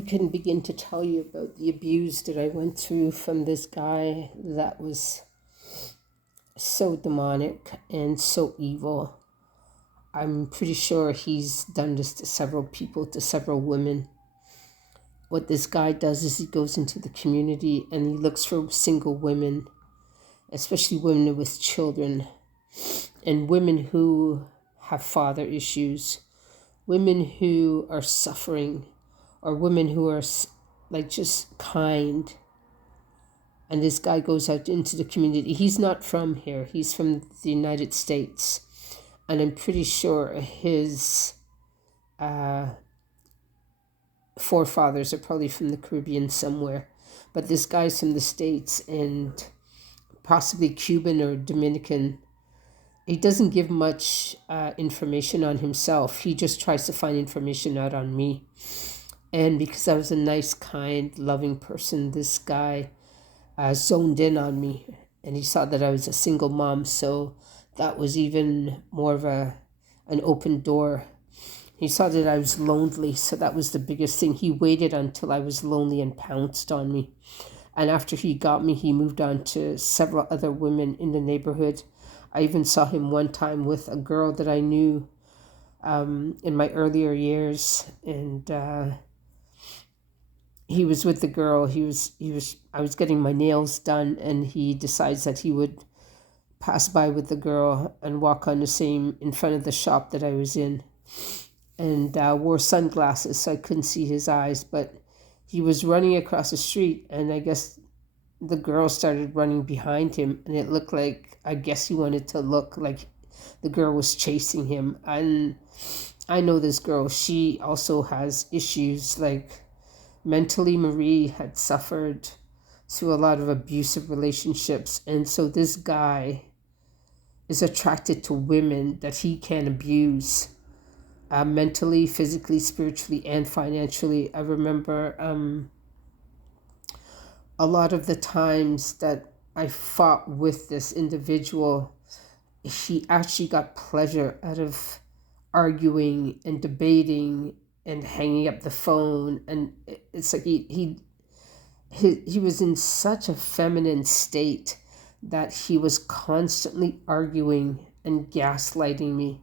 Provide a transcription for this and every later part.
I couldn't begin to tell you about the abuse that I went through from this guy that was so demonic and so evil. I'm pretty sure he's done this to several people, to several women. What this guy does is he goes into the community and he looks for single women, especially women with children, and women who have father issues, women who are suffering, or women who are like just kind. And this guy goes out into the community. He's not from here, he's from the United States. And I'm pretty sure his forefathers are probably from the Caribbean somewhere. But this guy's from the States and possibly Cuban or Dominican. He doesn't give much information on himself. He just tries to find information out on me. And because I was a nice, kind, loving person, this guy zoned in on me. And he saw that I was a single mom, so that was even more of an open door. He saw that I was lonely, so that was the biggest thing. He waited until I was lonely and pounced on me. And after he got me, he moved on to several other women in the neighborhood. I even saw him one time with a girl that I knew in my earlier years, and he was with the girl. I was getting my nails done, and he decides that he would pass by with the girl and walk on the same in front of the shop that I was in, and wore sunglasses so I couldn't see his eyes. But he was running across the street, and I guess the girl started running behind him, and it looked like, I guess he wanted to look like the girl was chasing him. And I know this girl, she also has issues, like mentally. Marie had suffered through a lot of abusive relationships, and so this guy is attracted to women that he can abuse mentally, physically, spiritually, and financially. I remember a lot of the times that I fought with this individual, he actually got pleasure out of arguing and debating and hanging up the phone. And it's like he was in such a feminine state that he was constantly arguing and gaslighting me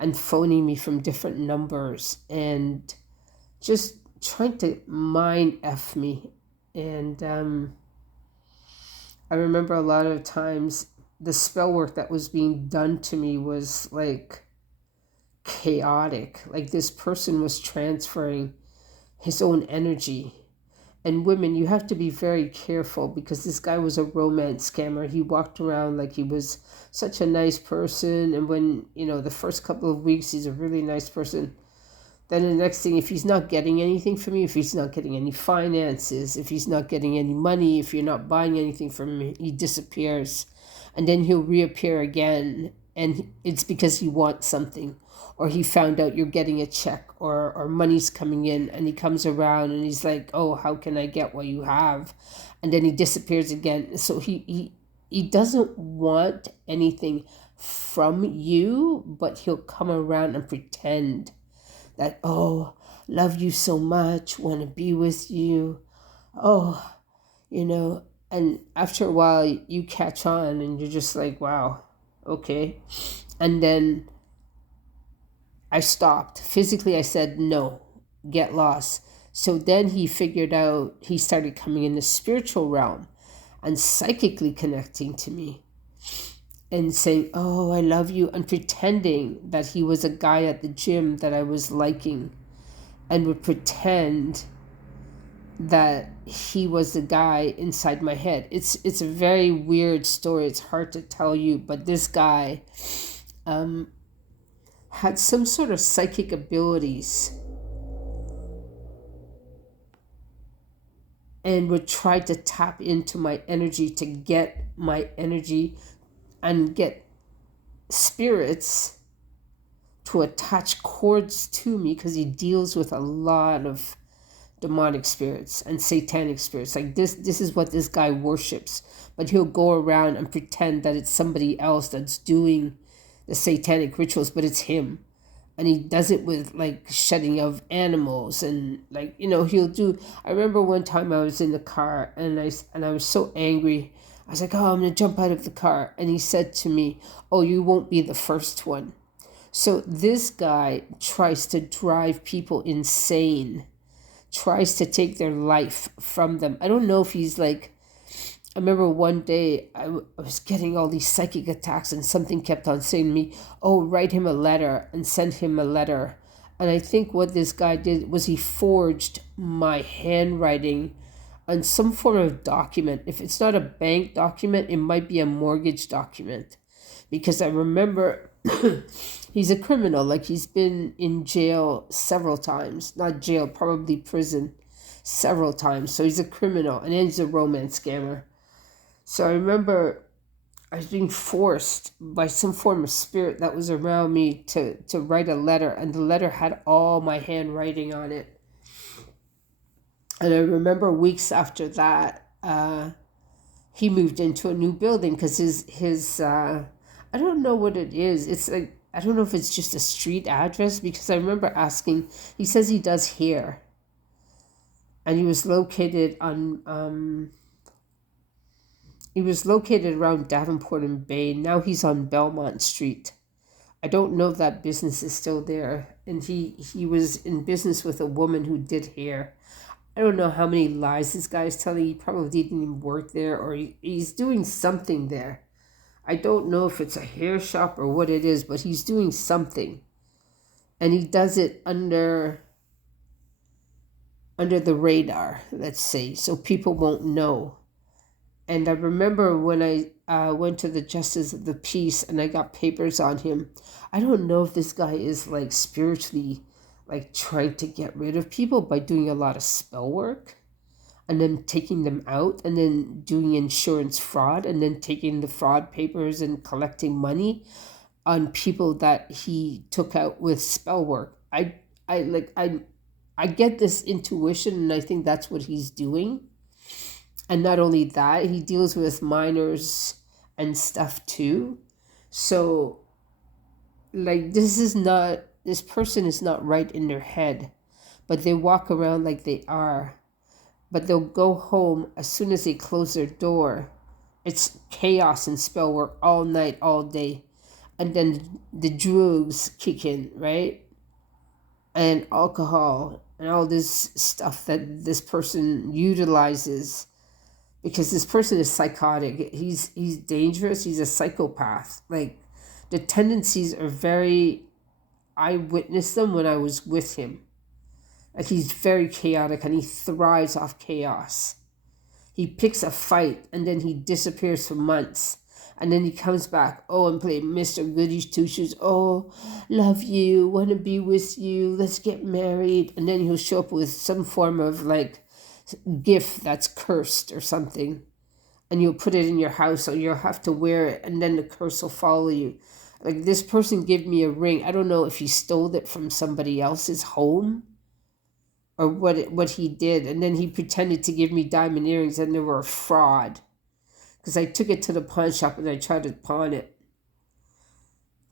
and phoning me from different numbers and just trying to mind F me. And I remember a lot of times the spell work that was being done to me was like chaotic. Like this person was transferring his own energy. And women, you have to be very careful because this guy was a romance scammer. He walked around like he was such a nice person. And when, the first couple of weeks, he's a really nice person. Then the next thing, if he's not getting anything from you, if he's not getting any finances, if he's not getting any money, if you're not buying anything from him, he disappears. And then he'll reappear again. And it's because he wants something, or he found out you're getting a check, or money's coming in, and he comes around and he's like, oh, how can I get what you have? And then he disappears again. So he doesn't want anything from you, but he'll come around and pretend that, oh, love you so much, want to be with you. Oh, and after a while you catch on and you're just like, wow, okay. And then I stopped. Physically, I said, no, get lost. So then he figured out, he started coming in the spiritual realm and psychically connecting to me and saying, oh, I love you, and pretending that he was a guy at the gym that I was liking, and would pretend that he was the guy inside my head. It's a very weird story. It's hard to tell you, but this guy had some sort of psychic abilities and would try to tap into my energy to get my energy and get spirits to attach cords to me, because he deals with a lot of demonic spirits and satanic spirits. Like this is what this guy worships, but he'll go around and pretend that it's somebody else that's doing the satanic rituals, but it's him. And he does it with like shedding of animals, and like, he'll do. I remember one time I was in the car, and I was so angry. I was like, oh, I'm gonna jump out of the car. And he said to me, oh, you won't be the first one. So this guy tries to drive people insane, tries to take their life from them. I don't know if he's like, I remember one day I was getting all these psychic attacks, and something kept on saying to me, oh, write him a letter and send him a letter. And I think what this guy did was he forged my handwriting on some form of document. If it's not a bank document, it might be a mortgage document. Because I remember he's a criminal. Like, he's been in jail several times. Not jail, probably prison several times. So he's a criminal, and then he's a romance scammer. So I remember I was being forced by some form of spirit that was around me to write a letter, and the letter had all my handwriting on it. And I remember weeks after that, he moved into a new building because his I don't know what it is. It's like, I don't know if it's just a street address, because I remember asking. He says he does hair, and he was located on he was located around Davenport and Bay. Now he's on Belmont Street. I don't know if that business is still there. And he was in business with a woman who did hair. I don't know how many lies this guy is telling. He probably didn't even work there, or he's doing something there. I don't know if it's a hair shop or what it is, but he's doing something. And he does it under the radar, let's say, so people won't know. And I remember when I went to the Justice of the Peace and I got papers on him. I don't know if this guy is like spiritually like trying to get rid of people by doing a lot of spell work and then taking them out, and then doing insurance fraud, and then taking the fraud papers and collecting money on people that he took out with spell work. I get this intuition, and I think that's what he's doing. And not only that, he deals with minors and stuff too. So, like, this person is not right in their head, but they walk around like they are. But they'll go home as soon as they close their door. It's chaos and spell work all night, all day. And then the drugs kick in, right? And alcohol and all this stuff that this person utilizes, because this person is psychotic. He's dangerous. He's a psychopath. Like, the tendencies are very, I witnessed them when I was with him. Like, he's very chaotic, and he thrives off chaos. He picks a fight, and then he disappears for months. And then he comes back, oh, and play Mr. Goody Two Shoes. Oh, love you, want to be with you, let's get married. And then he'll show up with some form of like gift that's cursed or something, and you'll put it in your house, or you'll have to wear it, and then the curse will follow you. Like, this person gave me a ring. I don't know if he stole it from somebody else's home or what he did, and then he pretended to give me diamond earrings, and they were a fraud, because I took it to the pawn shop and I tried to pawn it,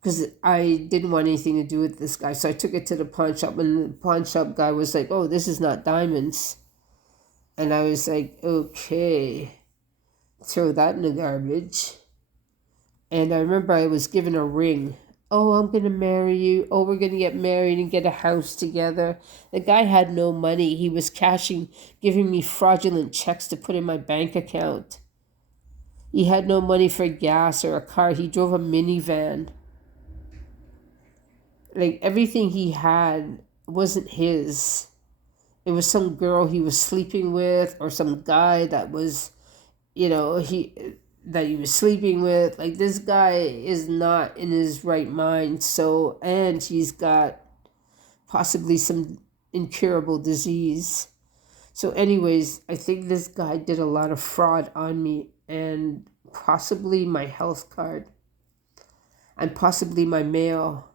because I didn't want anything to do with this guy. So I took it to the pawn shop, and the pawn shop guy was like, oh, this is not diamonds. And I was like, okay, throw that in the garbage. And I remember I was given a ring. Oh, I'm going to marry you. Oh, we're going to get married and get a house together. The guy had no money. He was giving me fraudulent checks to put in my bank account. He had no money for gas or a car. He drove a minivan. Like, everything he had wasn't his. It was some girl he was sleeping with, or some guy that was, that he was sleeping with. Like, this guy is not in his right mind. So, and he's got possibly some incurable disease. So anyways, I think this guy did a lot of fraud on me, and possibly my health card, and possibly my mail.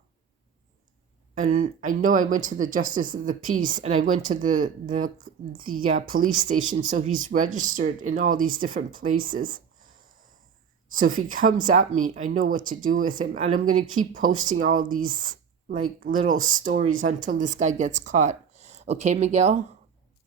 And I know I went to the Justice of the Peace, and I went to the police station. So he's registered in all these different places. So if he comes at me, I know what to do with him. And I'm going to keep posting all these like little stories until this guy gets caught. Okay, Miguel?